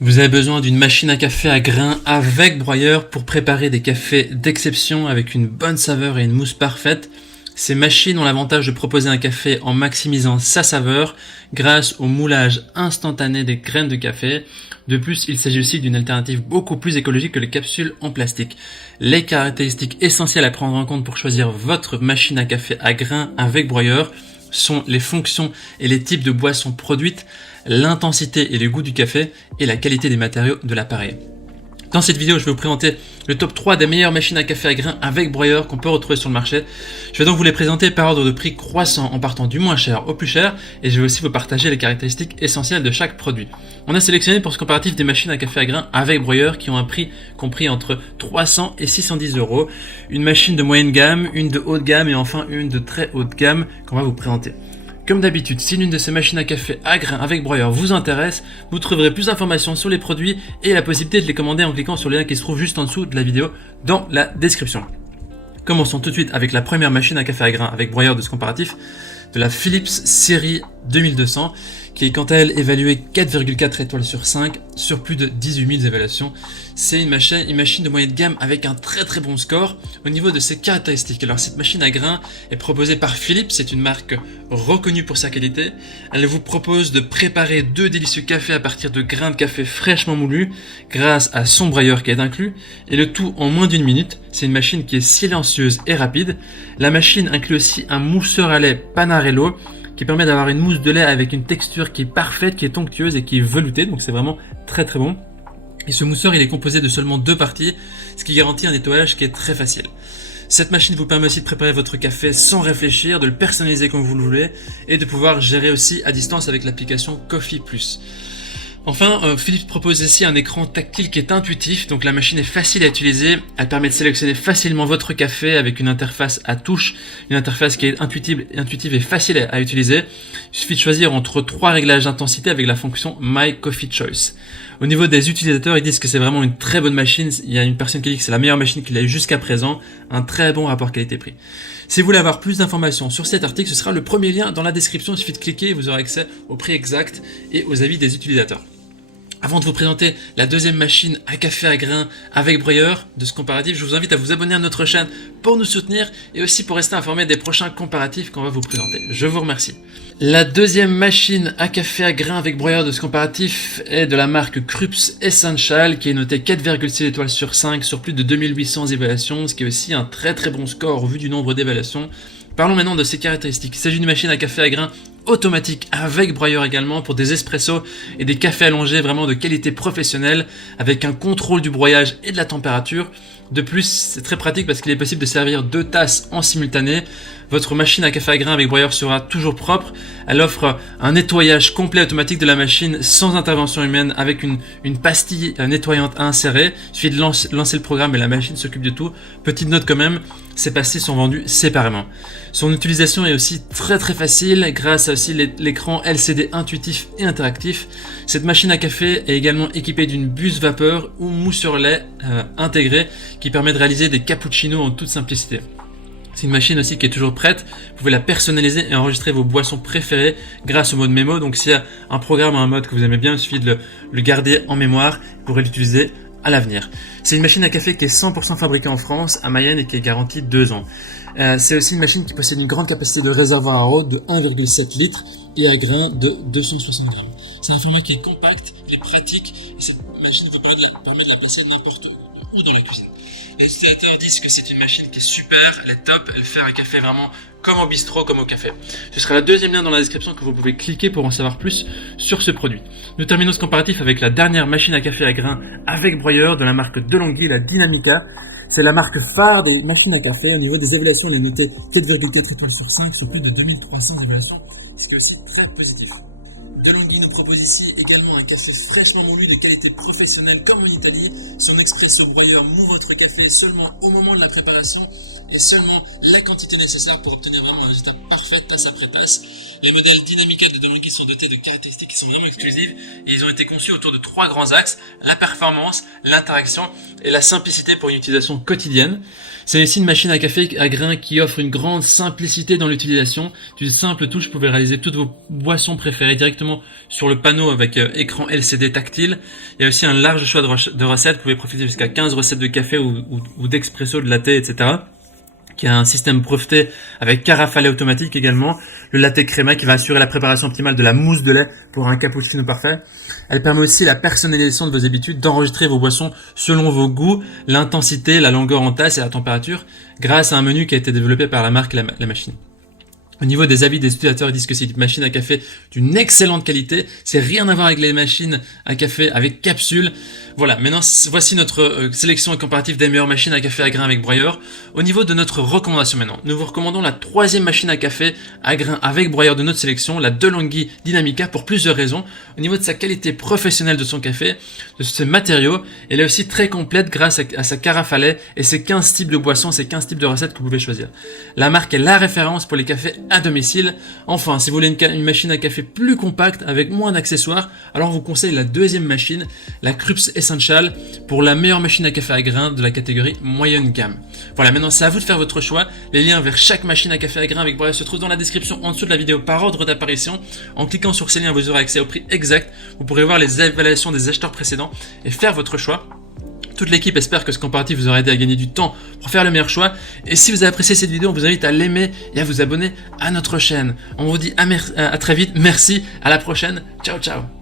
Vous avez besoin d'une machine à café à grains avec broyeur pour préparer des cafés d'exception avec une bonne saveur et une mousse parfaite. Ces machines ont l'avantage de proposer un café en maximisant sa saveur grâce au moulage instantané des graines de café. De plus, il s'agit aussi d'une alternative beaucoup plus écologique que les capsules en plastique. Les caractéristiques essentielles à prendre en compte pour choisir votre machine à café à grains avec broyeur sont les fonctions et les types de boissons produites, l'intensité et le goût du café et la qualité des matériaux de l'appareil. Dans cette vidéo, je vais vous présenter le top 3 des meilleures machines à café à grains avec broyeur qu'on peut retrouver sur le marché. Je vais donc vous les présenter par ordre de prix croissant en partant du moins cher au plus cher et je vais aussi vous partager les caractéristiques essentielles de chaque produit. On a sélectionné pour ce comparatif des machines à café à grains avec broyeur qui ont un prix compris entre 300 et 610 €, une machine de moyenne gamme, une de haute gamme et enfin une de très haute gamme qu'on va vous présenter. Comme d'habitude, si l'une de ces machines à café à grains avec broyeur vous intéresse, vous trouverez plus d'informations sur les produits et la possibilité de les commander en cliquant sur le lien qui se trouve juste en dessous de la vidéo dans la description. Commençons tout de suite avec la première machine à café à grains avec broyeur de ce comparatif, de la Philips série 2200, qui est quant à elle évaluée 4,4 étoiles sur 5 sur plus de 18 000 évaluations. C'est une machine de moyenne gamme avec un très bon score au niveau de ses caractéristiques. Alors cette machine à grains est proposée par Philips, c'est une marque reconnue pour sa qualité. Elle vous propose de préparer 2 délicieux cafés à partir de grains de café fraîchement moulus grâce à son broyeur qui est inclus, et le tout en moins d'une minute. C'est une machine qui est silencieuse et rapide. La machine inclut aussi un mousseur à lait Panarello qui permet d'avoir une mousse de lait avec une texture qui est parfaite, qui est onctueuse et qui est veloutée, donc c'est vraiment très bon. Et ce mousseur, il est composé de seulement 2 parties, ce qui garantit un nettoyage qui est très facile. Cette machine vous permet aussi de préparer votre café sans réfléchir, de le personnaliser comme vous le voulez et de pouvoir gérer aussi à distance avec l'application Coffee Plus. Enfin, Philips propose ici un écran tactile qui est intuitif, donc la machine est facile à utiliser, elle permet de sélectionner facilement votre café avec une interface à touche, une interface qui est intuitive et facile à utiliser. Il suffit de choisir entre 3 réglages d'intensité avec la fonction My Coffee Choice. Au niveau des utilisateurs, ils disent que c'est vraiment une très bonne machine, il y a une personne qui dit que c'est la meilleure machine qu'il a eu jusqu'à présent, un très bon rapport qualité-prix. Si vous voulez avoir plus d'informations sur cet article, ce sera le premier lien dans la description, il suffit de cliquer et vous aurez accès au prix exact et aux avis des utilisateurs. Avant de vous présenter la deuxième machine à café à grains avec broyeur de ce comparatif, je vous invite à vous abonner à notre chaîne pour nous soutenir et aussi pour rester informé des prochains comparatifs qu'on va vous présenter. Je vous remercie. La deuxième machine à café à grains avec broyeur de ce comparatif est de la marque Krups Essential qui est notée 4,6 étoiles sur 5 sur plus de 2800 évaluations, ce qui est aussi un très bon score au vu du nombre d'évaluations. Parlons maintenant de ses caractéristiques. Il s'agit d'une machine à café à grains automatique avec broyeur également pour des espressos et des cafés allongés vraiment de qualité professionnelle avec un contrôle du broyage et de la température. De plus, c'est très pratique parce qu'il est possible de servir 2 tasses en simultané. Votre machine à café à grains avec broyeur sera toujours propre. Elle offre un nettoyage complet automatique de la machine sans intervention humaine avec une pastille nettoyante à insérer. Il suffit de lancer le programme et la machine s'occupe de tout. Petite note quand même, ces pastilles sont vendues séparément. Son utilisation est aussi très facile grâce à aussi l'écran LCD intuitif et interactif. Cette machine à café est également équipée d'une buse vapeur ou mousseur lait intégrée qui permet de réaliser des cappuccinos en toute simplicité. C'est une machine aussi qui est toujours prête, vous pouvez la personnaliser et enregistrer vos boissons préférées grâce au mode mémo, donc s'il y a un programme ou un mode que vous aimez bien, il suffit de le garder en mémoire, vous pourrez l'utiliser à l'avenir. C'est une machine à café qui est 100% fabriquée en France, à Mayenne, et qui est garantie 2 ans. C'est aussi une machine qui possède une grande capacité de réservoir à eau de 1,7 litres et à grains de 260 grammes. C'est un format qui est compact, qui est pratique, et cette machine vous permet de la placer n'importe où dans la cuisine. Les utilisateurs disent que c'est une machine qui est super, elle est top, elle fait un café vraiment comme au bistrot, comme au café. Ce sera le deuxième lien dans la description que vous pouvez cliquer pour en savoir plus sur ce produit. Nous terminons ce comparatif avec la dernière machine à café à grains avec broyeur de la marque DeLonghi, la Dynamica. C'est la marque phare des machines à café. Au niveau des évaluations, elle est notée 4,4 étoiles sur 5 sur plus de 2300 évaluations, ce qui est aussi très positif. DeLonghi nous propose ici également un café fraîchement moulu de qualité professionnelle comme en Italie. Son expresso broyeur moud votre café seulement au moment de la préparation et seulement la quantité nécessaire pour obtenir vraiment un résultat parfait tasse après tasse. Les modèles Dynamica de DeLonghi sont dotés de caractéristiques qui sont vraiment exclusives et ils ont été conçus autour de 3 grands axes, la performance, l'interaction et la simplicité pour une utilisation quotidienne. C'est aussi une machine à café à grains qui offre une grande simplicité dans l'utilisation. D'une simple touche, vous pouvez réaliser toutes vos boissons préférées directement sur le panneau avec écran LCD tactile. Il y a aussi un large choix de recettes. Vous pouvez profiter jusqu'à 15 recettes de café ou d'expresso, de latte, etc. Qui a un système breveté avec carafe à lait automatique également, le latte créma qui va assurer la préparation optimale de la mousse de lait pour un cappuccino parfait. Elle permet aussi la personnalisation de vos habitudes, d'enregistrer vos boissons selon vos goûts, l'intensité, la longueur en tasse et la température, grâce à un menu qui a été développé par la marque la machine. Au niveau des avis des utilisateurs, ils disent que c'est une machine à café d'une excellente qualité. C'est rien à voir avec les machines à café avec capsule. Voilà, maintenant voici notre sélection et comparatif des meilleures machines à café à grains avec broyeur. Au niveau de notre recommandation maintenant, nous vous recommandons la 3e machine à café à grains avec broyeur de notre sélection, la DeLonghi Dynamica, pour plusieurs raisons. Au niveau de sa qualité professionnelle de son café, de ses matériaux, elle est aussi très complète grâce à sa carafe à lait et ses 15 types de boissons, ses 15 types de recettes que vous pouvez choisir. La marque est la référence pour les cafés à domicile. Enfin, si vous voulez une machine à café plus compacte avec moins d'accessoires, alors on vous conseille la 2e machine, la Krups Essential, pour la meilleure machine à café à grains de la catégorie moyenne gamme. Voilà, maintenant c'est à vous de faire votre choix. Les liens vers chaque machine à café à grains avec broyeur se trouvent dans la description en dessous de la vidéo par ordre d'apparition. En cliquant sur ces liens, vous aurez accès au prix exact. Vous pourrez voir les évaluations des acheteurs précédents et faire votre choix. Toute l'équipe espère que ce comparatif vous aura aidé à gagner du temps pour faire le meilleur choix. Et si vous avez apprécié cette vidéo, on vous invite à l'aimer et à vous abonner à notre chaîne. On vous dit à très vite, merci, à la prochaine, ciao ciao.